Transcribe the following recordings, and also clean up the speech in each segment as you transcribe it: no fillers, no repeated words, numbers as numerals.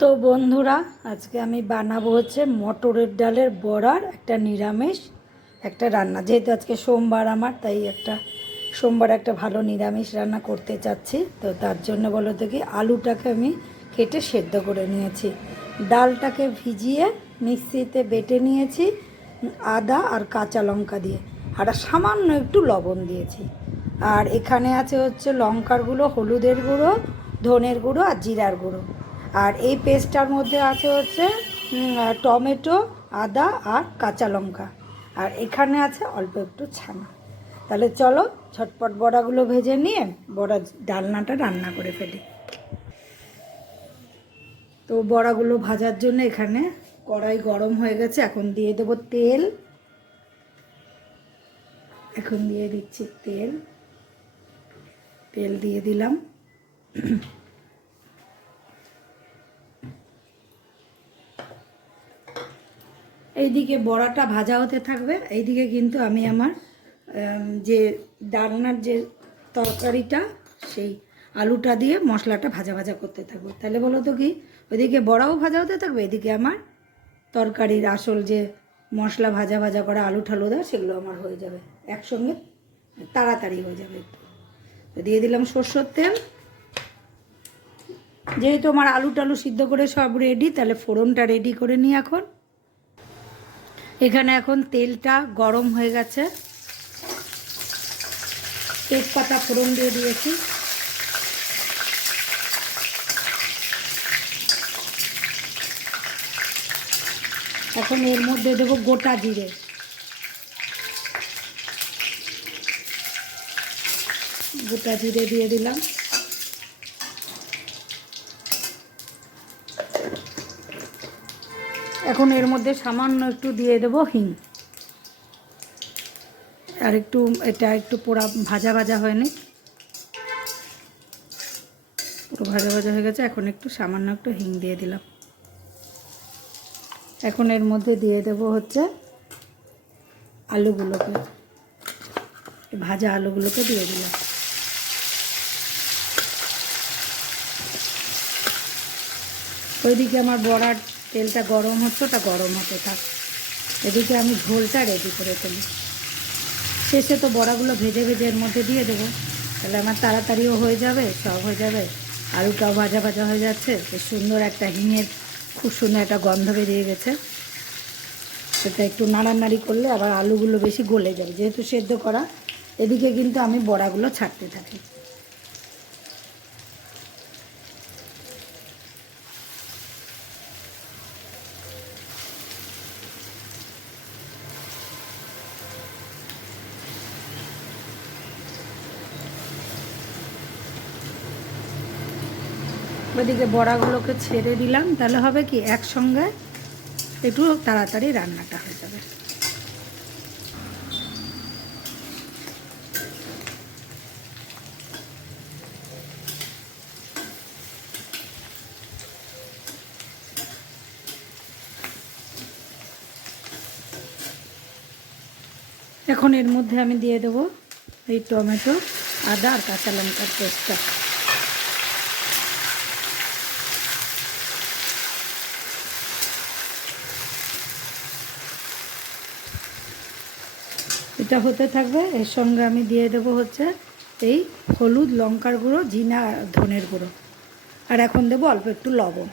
তো বন্ধুরা, আজকে আমি বানাবো হচ্ছে মটরের ডালের বড়ার একটা নিরামিষ একটা রান্না। যেহেতু আজকে সোমবার আমার, তাই সোমবার একটা ভালো নিরামিষ রান্না করতে চাচ্ছি। তো তার জন্য বলো তো কি, আলুটাকে আমি কেটে সেদ্ধ করে নিয়েছি, ডালটাকে ভিজিয়ে মিক্সিতে বেটে নিয়েছি আদা আর কাঁচা লঙ্কা দিয়ে, আর সামান্য একটু লবণ দিয়েছি। আর এখানে আছে হচ্ছে লঙ্কার গুঁড়ো, হলুদের গুঁড়ো, ধনের গুঁড়ো আর জিরার গুঁড়ো। আর এই পেস্টটার মধ্যে আছে হচ্ছে টমেটো, আদা আর কাঁচা লঙ্কা। আর এখানে আছে অল্প একটু ছানা। তাহলে চলো ঝটপট বড়াগুলো ভেজে নিয়ে বড়া ডালনাটা রান্না করে ফেলি। তো বড়াগুলো ভাজার জন্য এখানে কড়াই গরম হয়ে গেছে। এখন দিয়ে দেবো তেল। এখন দিয়ে দিচ্ছি তেল। তেল দিয়ে দিলাম। এইদিকে বড়াটা ভাজা হতে থাকবে, এইদিকে কিন্তু আমি আমার যে ডালনার যে তরকারিটা, সেই আলুটা দিয়ে মশলাটা ভাজা ভাজা করতে থাকবো। তাহলে বলো তো কি, ওইদিকে বড়াও ভাজা হতে থাকবে, এদিকে আমার তরকারির আসল যে মশলা ভাজা ভাজা করা আলু ঠালু দেওয়া, সেগুলো আমার হয়ে যাবে একসঙ্গে, তাড়াতাড়ি হয়ে যাবে একটু। তো দিয়ে দিলাম সরষের তেল। যেহেতু আমার আলু টালু সিদ্ধ করে সব রেডি, তাহলে ফোড়নটা রেডি করে নিই এখন। এখানে এখন তেলটা গরম হয়ে গেছে, তেজপাতা ফোড়ন দিয়ে দিয়েছি। এখন এর মধ্যে দেবো গোটা জিরে। গোটা জিরে দিয়ে দিলাম। এখন এর মধ্যে সামান্য একটু দিয়ে দেবো হিং। আর একটু এটা একটু পোড়া ভাজা ভাজা হয়নি, পুরো ভাজা ভাজা হয়ে গেছে। এখন একটু সামান্য একটু হিং দিয়ে দিলাম। এখন এর মধ্যে দিয়ে দেবো হচ্ছে আলুগুলোকে, ভাজা আলুগুলোকে দিয়ে দিলাম। ওইদিকে আমার বড়ার তেলটা গরম হচ্ছে, ওটা গরম হতে থাক। এদিকে আমি ঝোলটা রেডি করে ফেলি। শেষে তো বড়াগুলো ভেজে ভেজে এর মধ্যে দিয়ে দেবো, তাহলে আমার তাড়াতাড়িও হয়ে যাবে, সব হয়ে যাবে। আলুটাও ভাজা ভাজা হয়ে যাচ্ছে, বেশ সুন্দর একটা হিঙের খুব সুন্দর একটা গন্ধ বেরিয়ে গেছে। সেটা একটু নাড়ানাড়ি করলে আবার আলুগুলো বেশি গলে যাবে, যেহেতু সেদ্ধ করা। এদিকে কিন্তু আমি বড়াগুলো ছাড়তে থাকি। ওইদিকে বড়াগুলোকে ছেড়ে দিলাম, তাহলে হবে কি একসঙ্গে একটু তাড়াতাড়ি রান্নাটা হয়ে যাবে। এখন এর মধ্যে আমি দিয়ে দেবো এই টমেটো, আদা আর কাঁচা লঙ্কার পেস্টটা। এটা হতে থাকবে। এর সঙ্গে আমি দিয়ে দেবো হচ্ছে এই হলুদ, লঙ্কার গুঁড়ো, জিরা, ধনের গুঁড়ো। আর এখন দেবো অল্প একটু লবণ।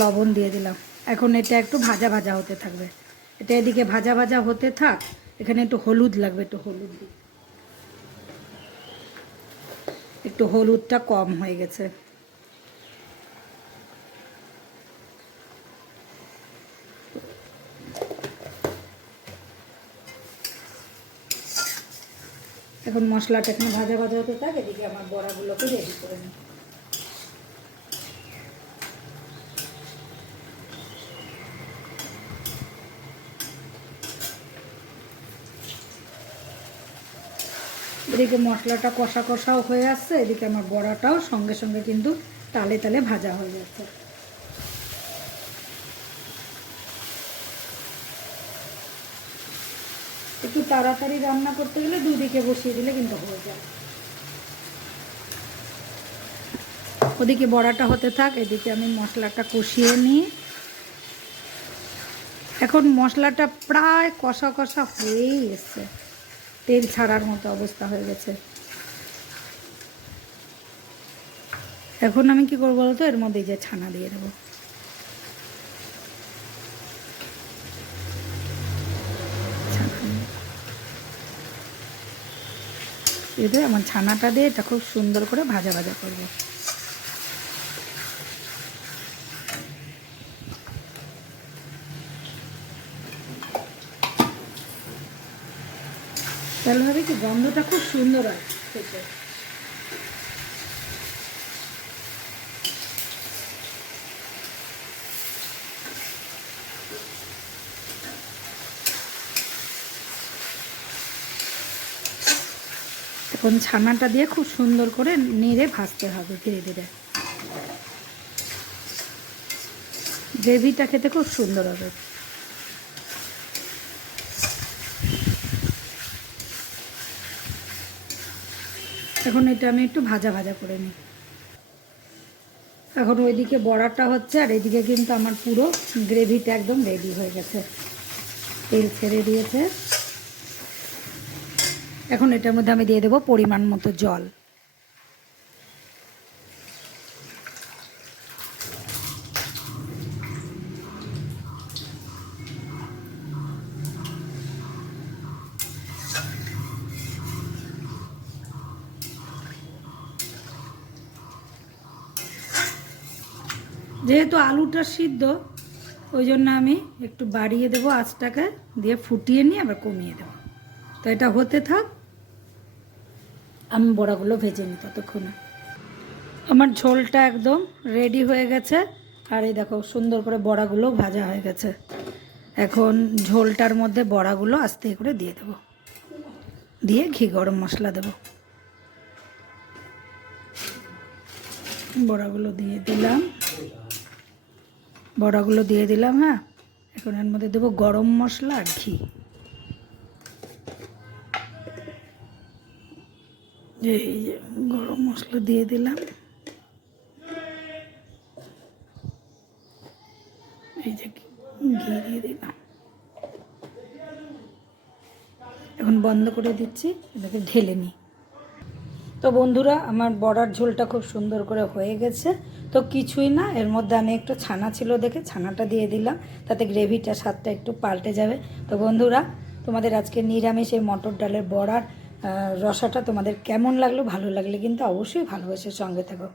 লবণ দিয়ে দিলাম। এখন এটা একটু ভাজা ভাজা হতে থাকবে। এটা এদিকে ভাজা ভাজা হতে থাক। এখানে একটু হলুদ লাগবে, একটু হলুদ দিই। একটু হলুদটা কম হয়ে গেছে। এখন মশলাটা এখানে ভাজা ভাজা হতে থাক, এদিকে আমার বড়াগুলোকে রেডি করে নিই। এদিকে মশলাটা কষা কষাও হয়ে আসছে, এদিকে আমার বড়াটাও সঙ্গে সঙ্গে কিন্তু তালে তালে ভাজা হয়ে যাচ্ছে। একটু তাড়াতাড়ি রান্না করতে গেলে দুদিকে বসিয়ে দিলে কিন্তু হয়ে যায়। ওদিকে বড়াটা হতে থাক, এদিকে আমি মশলাটা কষিয়ে নিই। এখন মশলাটা প্রায় কষা কষা হয়েই এসছে, তেল ছাড়ার মতো অবস্থা হয়ে গেছে। এখন আমি কি করবো বলতো, এর মধ্যে যে ছানা দিয়ে দেবো। এতে আমার ছানাটা দিয়ে এটা খুব সুন্দর করে ভাজা ভাজা করবো। তাহলে হবে কি, গন্ধটা খুব সুন্দর হয় খেতে। এখন ছানাটা দিয়ে খুব সুন্দর করে নেড়ে ভাজতে হবে ধীরে ধীরে। গ্রেভিটা খেতে খুব সুন্দর হবে। এখন এটা আমি একটু ভাজা ভাজা করে নিই। এখন ওইদিকে বড়াটা হচ্ছে, আর এদিকে কিন্তু আমার পুরো গ্রেভিটা একদম রেডি হয়ে গেছে, তেল ছেড়ে দিয়েছে। এখন এটার মধ্যে আমি দিয়ে দেবো পরিমাণ মতো জল। যেহেতু আলুটা সিদ্ধ, ওই জন্য আমি একটু বাড়িয়ে দেবো আঁচটাকে, দিয়ে ফুটিয়ে নিয়ে আবার কমিয়ে দেবো। তো এটা হতে থাক, আমি বড়াগুলো ভেজে নিই ততক্ষণে। আমার ঝোলটা একদম রেডি হয়ে গেছে, আর এই দেখো সুন্দর করে বড়াগুলো ভাজা হয়ে গেছে। এখন ঝোলটার মধ্যে বড়াগুলো আস্তে করে দিয়ে দেবো, দিয়ে ঘি গরম মশলা দেবো। বড়াগুলো দিয়ে দিলাম, হ্যাঁ। এখন এর মধ্যে দেবো গরম মশলা আর ঘি। এই যে গরম মশলা দিয়ে দিলাম, এই যে ঘি দিয়ে দিলাম। এখন বন্ধ করে দিচ্ছি, এটাকে ঢেলে নিই। তো বন্ধুরা, আমার বড়ার ঝোলটা খুব সুন্দর করে হয়ে গেছে। তো কিছুই না, এর মধ্যে আমি একটু ছানা ছিল দেখে ছানাটা দিয়ে দিলাম, তাতে গ্রেভিটা স্বাদটা একটু পাল্টে যাবে। তো বন্ধুরা, তোমাদের আজকে নিরামিষ এই মটর ডালের বড়ার রসাটা তোমাদের কেমন লাগলো? ভালো লাগলে কিন্তু অবশ্যই ভালোবাসার সঙ্গে থাকো।